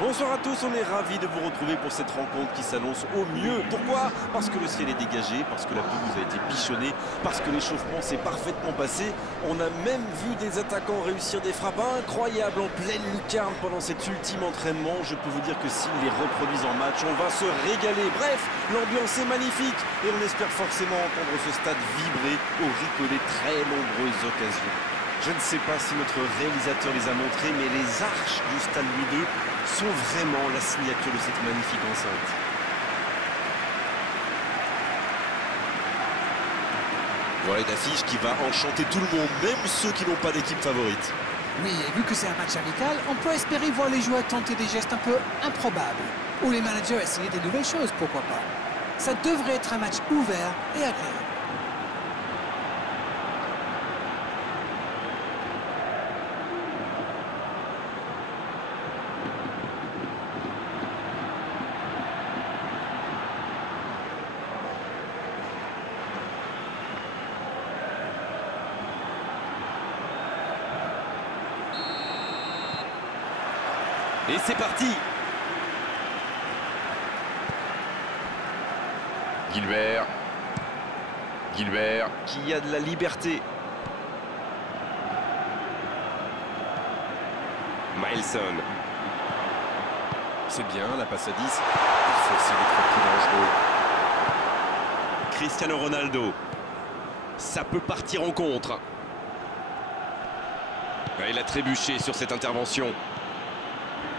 Bonsoir à tous, on est ravis de vous retrouver pour cette rencontre qui s'annonce au mieux. Pourquoi? Parce que le ciel est dégagé, parce que la pelouse a été bichonnée, parce que l'échauffement s'est parfaitement passé. On a même vu des attaquants réussir des frappes incroyables en pleine lucarne pendant cet ultime entraînement. Je peux vous dire que s'ils les reproduisent en match, on va se régaler. Bref, l'ambiance est magnifique et on espère forcément entendre ce stade vibrer au rythme des très nombreuses occasions. Je ne sais pas si notre réalisateur les a montrés, mais les arches du stade Louis II sont vraiment la signature de cette magnifique enceinte. Voilà une affiche qui va enchanter tout le monde, même ceux qui n'ont pas d'équipe favorite. Oui, et vu que c'est un match amical, on peut espérer voir les joueurs tenter des gestes un peu improbables. Ou les managers essayer des nouvelles choses, pourquoi pas. Ça devrait être un match ouvert et agréable. Et c'est parti. Gilbert Qui a de la liberté. Milson. C'est bien, la passe à 10. Il faut aussi des trucs plus dangereux. Cristiano Ronaldo. Ça peut partir en contre. Il a trébuché sur cette intervention.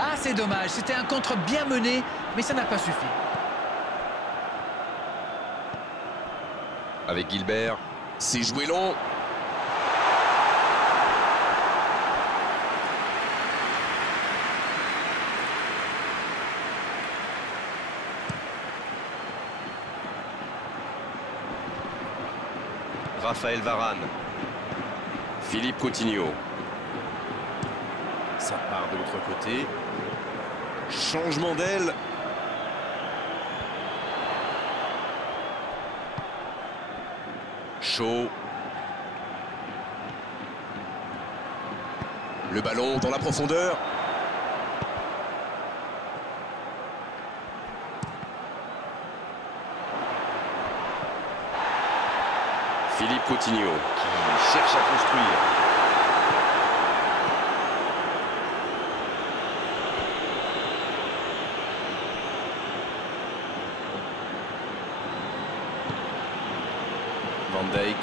Ah, c'est dommage, c'était un contre bien mené, mais ça n'a pas suffi. Avec Gilbert, c'est joué long. Raphaël Varane. Philippe Coutinho. Ça part de l'autre côté. Changement d'aile. Chaud. Le ballon dans la profondeur. Philippe Coutinho qui cherche à construire. Van Dijk.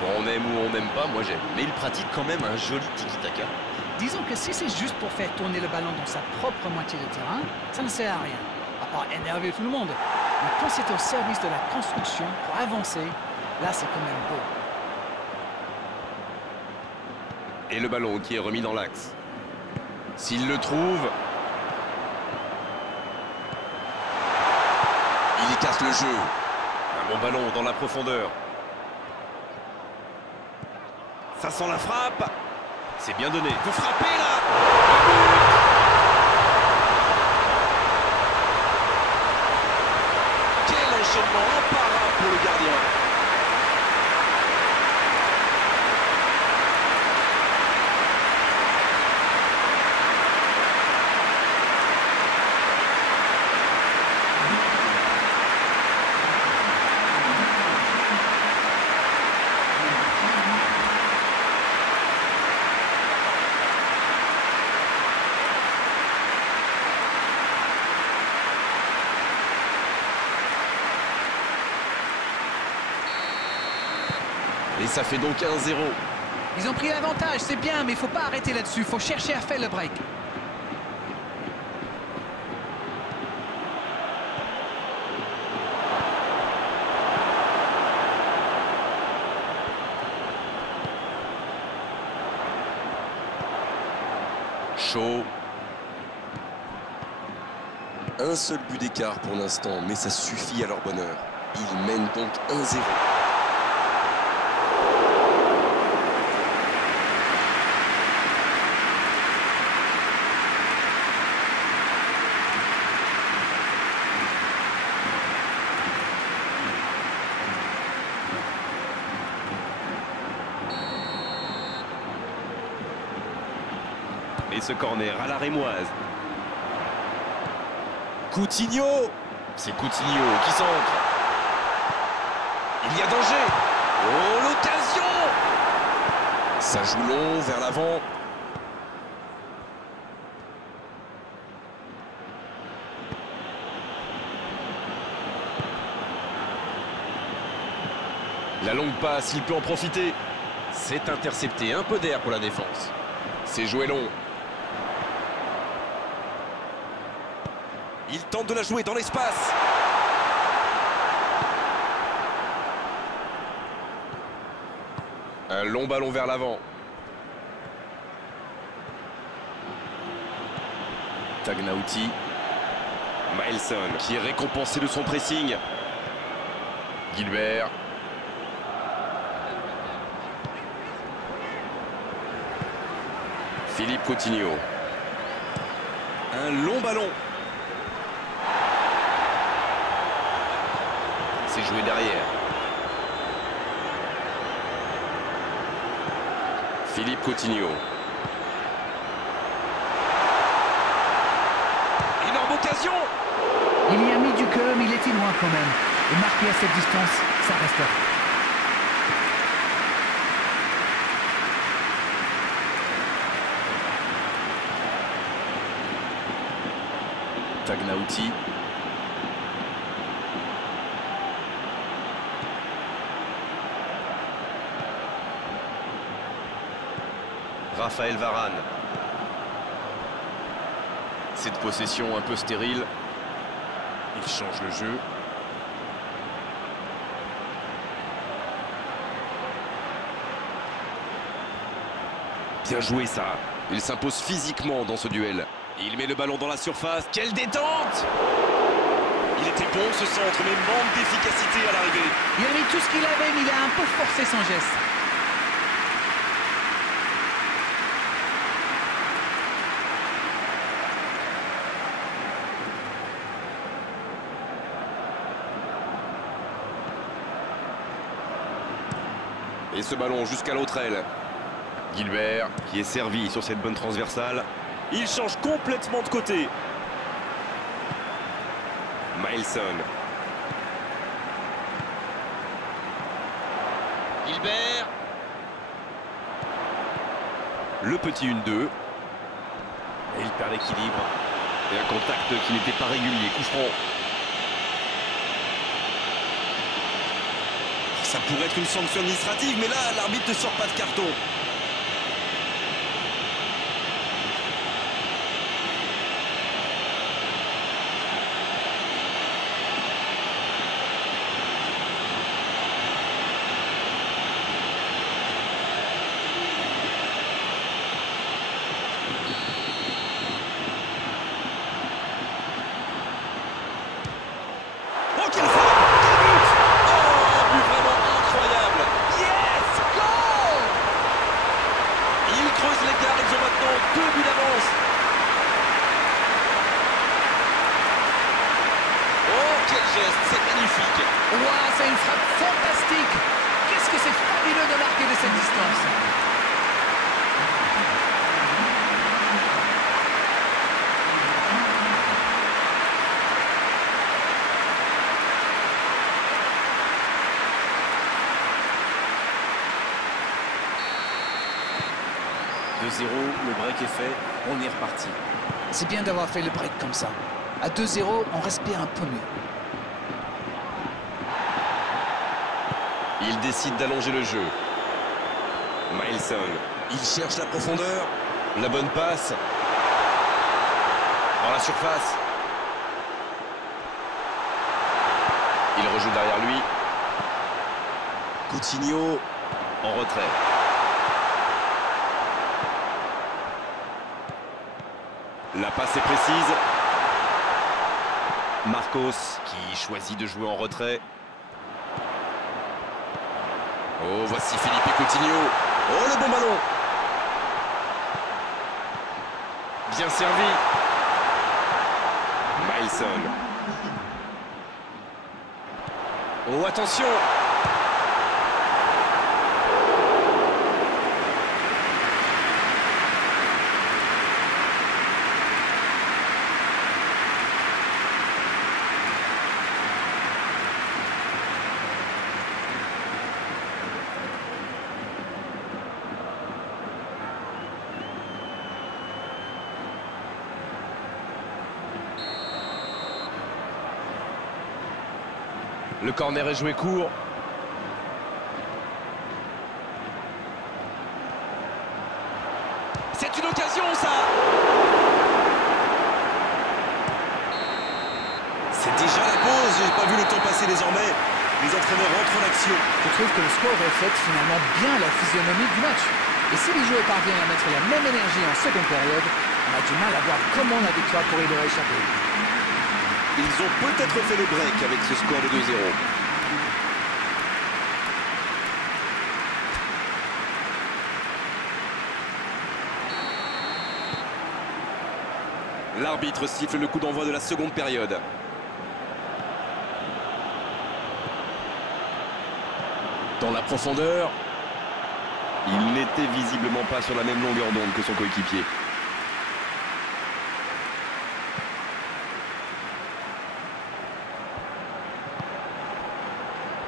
Bon, on aime ou on n'aime pas, moi j'aime. Mais il pratique quand même un joli tiki-taka. Disons que si c'est juste pour faire tourner le ballon dans sa propre moitié de terrain, ça ne sert à rien, à part énerver tout le monde. Mais quand c'est au service de la construction, pour avancer, là c'est quand même beau. Et le ballon qui est remis dans l'axe. S'il le trouve, il y casse le jeu. Un bon ballon dans la profondeur. Ça sent la frappe. C'est bien donné. Faut frapper là. Quel enchaînement imparable pour le gardien. Et ça fait donc 1-0. Ils ont pris l'avantage, c'est bien, mais il ne faut pas arrêter là-dessus, il faut chercher à faire le break. Chaud. Un seul but d'écart pour l'instant, mais ça suffit à leur bonheur. Ils mènent donc 1-0. Et ce corner à la rémoise. Coutinho. C'est Coutinho qui centre. Il y a danger. Oh, l'occasion! Ça joue long vers l'avant. La longue passe, il peut en profiter. C'est intercepté, un peu d'air pour la défense. C'est joué long. Il tente de la jouer dans l'espace. Un long ballon vers l'avant. Tagnauti. Maelson. Qui est récompensé de son pressing. Gilbert. Philippe Coutinho. Un long ballon. C'est joué derrière. Philippe Coutinho. Énorme occasion. Il y a mis du cœur, mais il était loin quand même. Et marquer à cette distance, ça reste. Tagnauti. Raphaël Varane. Cette possession un peu stérile. Il change le jeu. Bien joué ça. Il s'impose physiquement dans ce duel. Il met le ballon dans la surface. Quelle détente! Il était bon ce centre, mais manque d'efficacité à l'arrivée. Il a mis tout ce qu'il avait, mais il a un peu forcé son geste. Et ce ballon jusqu'à l'autre aile. Gilbert qui est servi sur cette bonne transversale. Il change complètement de côté. Maelson. Gilbert. Le petit 1-2. Et il perd l'équilibre. Et un contact qui n'était pas régulier. Coup franc. Ça pourrait être une sanction administrative, mais là, l'arbitre ne sort pas de carton. Oh, quelle frappe! Quel but! Oh, but vraiment incroyable! Yes! Goal! Ils creusent l'écart, ils ont maintenant 2 buts d'avance. Oh, quel geste, c'est magnifique. Ouah, c'est une frappe fantastique! Qu'est-ce que c'est fabuleux de marquer de cette distance! 2-0, le break est fait, on est reparti. C'est bien d'avoir fait le break comme ça. À 2-0, on respire un peu mieux. Il décide d'allonger le jeu. Maelson. Il cherche la profondeur. La bonne passe. Dans la surface. Il rejoue derrière lui. Coutinho. En retrait. La passe est précise. Marcos qui choisit de jouer en retrait. Oh, voici Philippe Coutinho. Oh, le bon ballon. Bien servi. Maelson. Oh, attention. Le corner est joué court. C'est une occasion, ça! C'est déjà la pause, j'ai pas vu le temps passer désormais. Les entraîneurs rentrent en action. Je trouve que le score reflète finalement bien la physionomie du match. Et si les joueurs parviennent à mettre la même énergie en seconde période, on a du mal à voir comment la victoire pourrait leur échapper. Ils ont peut-être fait le break avec ce score de 2-0. L'arbitre siffle le coup d'envoi de la seconde période. Dans la profondeur, il n'était visiblement pas sur la même longueur d'onde que son coéquipier.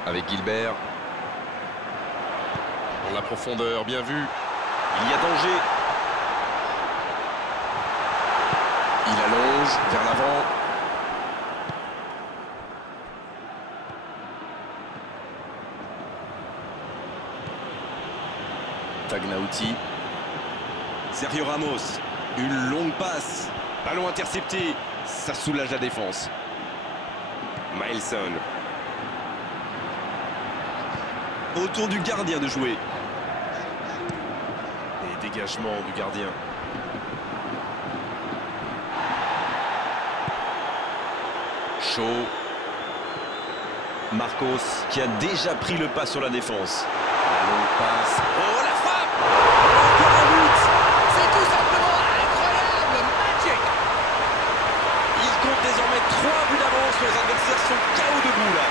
Avec Gilbert. Dans la profondeur, bien vu. Il y a danger. Il allonge vers l'avant. Tagnauti. Sergio Ramos. Une longue passe. Ballon intercepté. Ça soulage la défense. Mailson. Autour du gardien de jouer. Et dégagement du gardien. Chaud. Marcos qui a déjà pris le pas sur la défense. La longue passe. Oh la frappe! Encore un but! C'est tout simplement incroyable, magic! Il compte désormais 3 buts d'avance. Les adversaires sont KO debout là.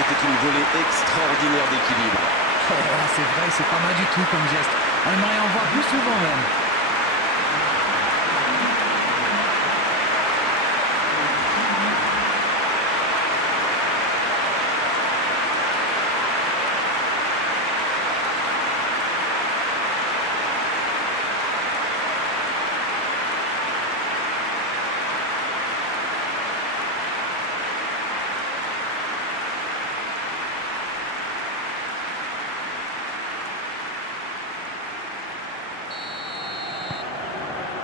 C'était une volée extraordinaire d'équilibre. Oh, c'est vrai, c'est pas mal du tout comme geste. On aimerait en voir plus souvent même.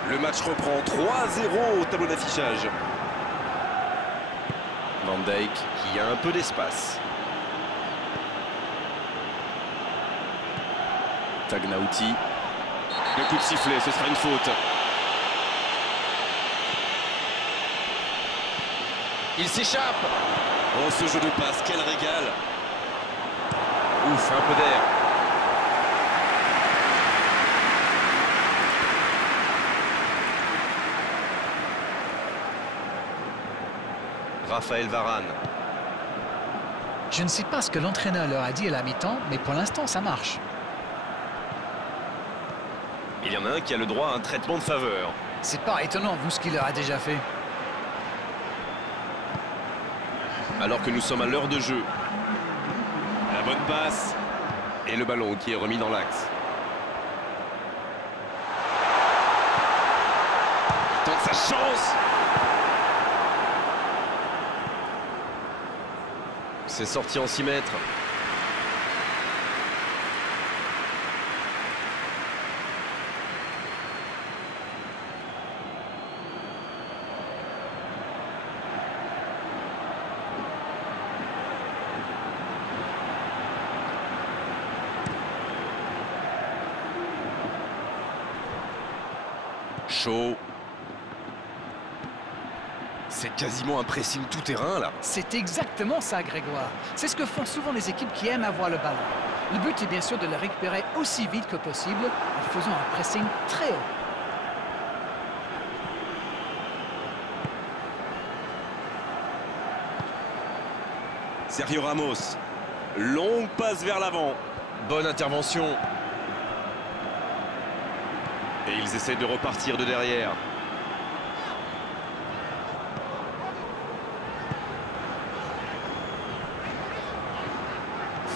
Le match reprend 3-0 au tableau d'affichage. Van Dijk qui a un peu d'espace. Tagnauti. Le coup de sifflet, ce sera une faute. Il s'échappe. Oh, ce jeu de passe, quel régal! Ouf, un peu d'air. Raphaël Varane. Je ne sais pas ce que l'entraîneur leur a dit à la mi-temps, mais pour l'instant, ça marche. Il y en a un qui a le droit à un traitement de faveur. C'est pas étonnant, vu ce qu'il leur a déjà fait. Alors que nous sommes à l'heure de jeu. La bonne passe. Et le ballon qui est remis dans l'axe. Il tente sa chance. C'est sorti en 6 mètres. Chaud. C'est quasiment un pressing tout-terrain, là. C'est exactement ça, Grégoire. C'est ce que font souvent les équipes qui aiment avoir le ballon. Le but est bien sûr de le récupérer aussi vite que possible en faisant un pressing très haut. Sergio Ramos. Longue passe vers l'avant. Bonne intervention. Et ils essaient de repartir de derrière.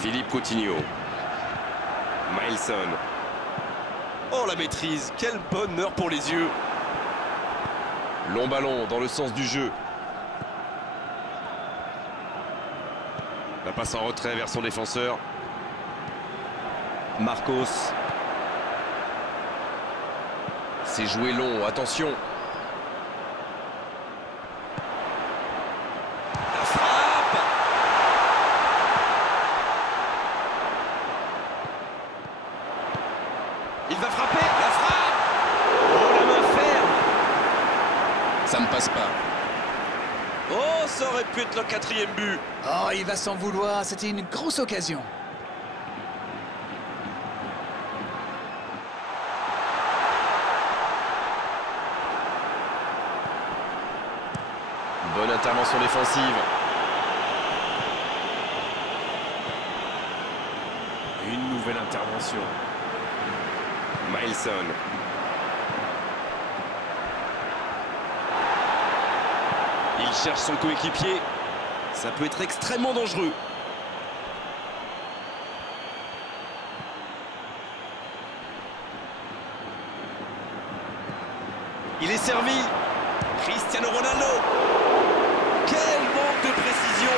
Philippe Coutinho. Mailson. Oh, la maîtrise. Quel bonheur pour les yeux. Long ballon dans le sens du jeu. La passe en retrait vers son défenseur. Marcos. C'est joué long, attention. La frappe. Il va frapper. La frappe. Oh, la main ferme. Ça ne passe pas. Oh, ça aurait pu être le 4e but. Oh, il va s'en vouloir, c'était une grosse occasion. Bonne intervention défensive. Une nouvelle intervention. Mailson. Il cherche son coéquipier. Ça peut être extrêmement dangereux. Il est servi. Cristiano Ronaldo. Quel manque de précision.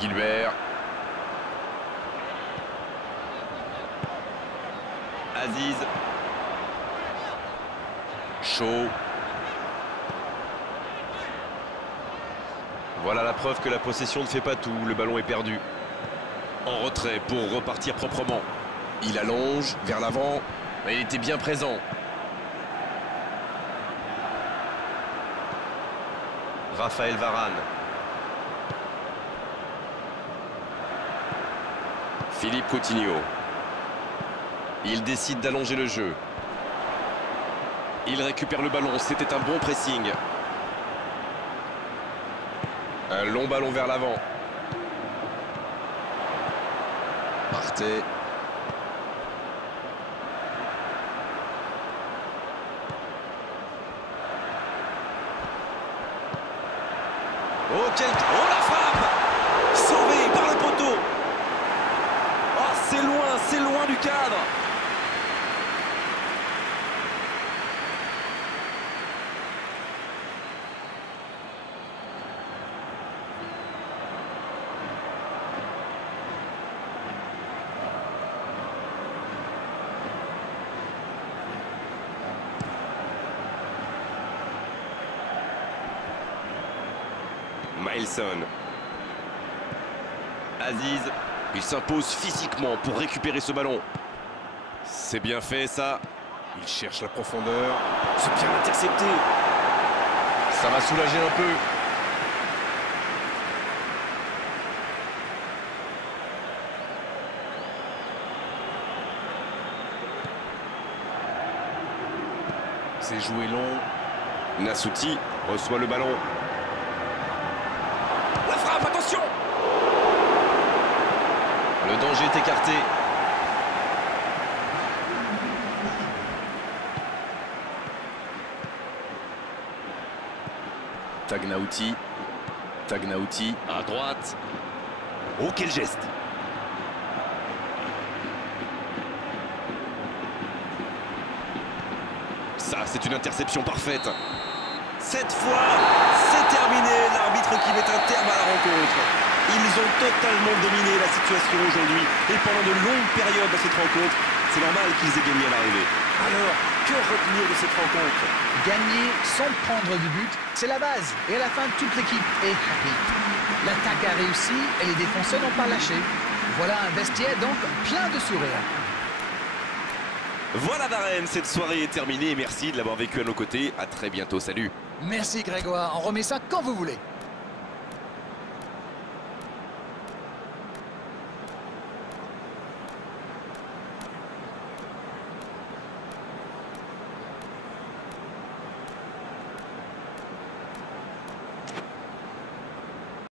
Gilbert. Aziz. Chaud. Voilà la preuve que la possession ne fait pas tout. Le ballon est perdu. En retrait pour repartir proprement. Il allonge vers l'avant. Mais il était bien présent. Raphaël Varane. Philippe Coutinho. Il décide d'allonger le jeu. Il récupère le ballon. C'était un bon pressing. Un long ballon vers l'avant. Partez. Oh, oh, la frappe. Sauvé par le poteau. Oh, c'est loin du cadre. Mailson. Aziz. Il s'impose physiquement pour récupérer ce ballon. C'est bien fait, ça. Il cherche la profondeur. C'est bien intercepté. Ça va soulager un peu. C'est joué long. Nassuti reçoit le ballon. La frappe, attention. Le danger est écarté. Tagnauti. Tagnauti. À droite. Oh, quel geste. Ça, c'est une interception parfaite. Cette fois, c'est terminé. L'arbitre qui met un terme à la rencontre. Ils ont totalement dominé la situation aujourd'hui. Et pendant de longues périodes dans cette rencontre, c'est normal qu'ils aient gagné à l'arrivée. Alors, que retenir de cette rencontre? Gagner sans prendre du but, c'est la base. Et à la fin, toute l'équipe est happy. L'attaque a réussi et les défenseurs n'ont pas lâché. Voilà un vestiaire donc plein de sourires. Voilà Darren, cette soirée est terminée. Merci de l'avoir vécu à nos côtés. À très bientôt, salut. Merci Grégoire, on remet ça quand vous voulez.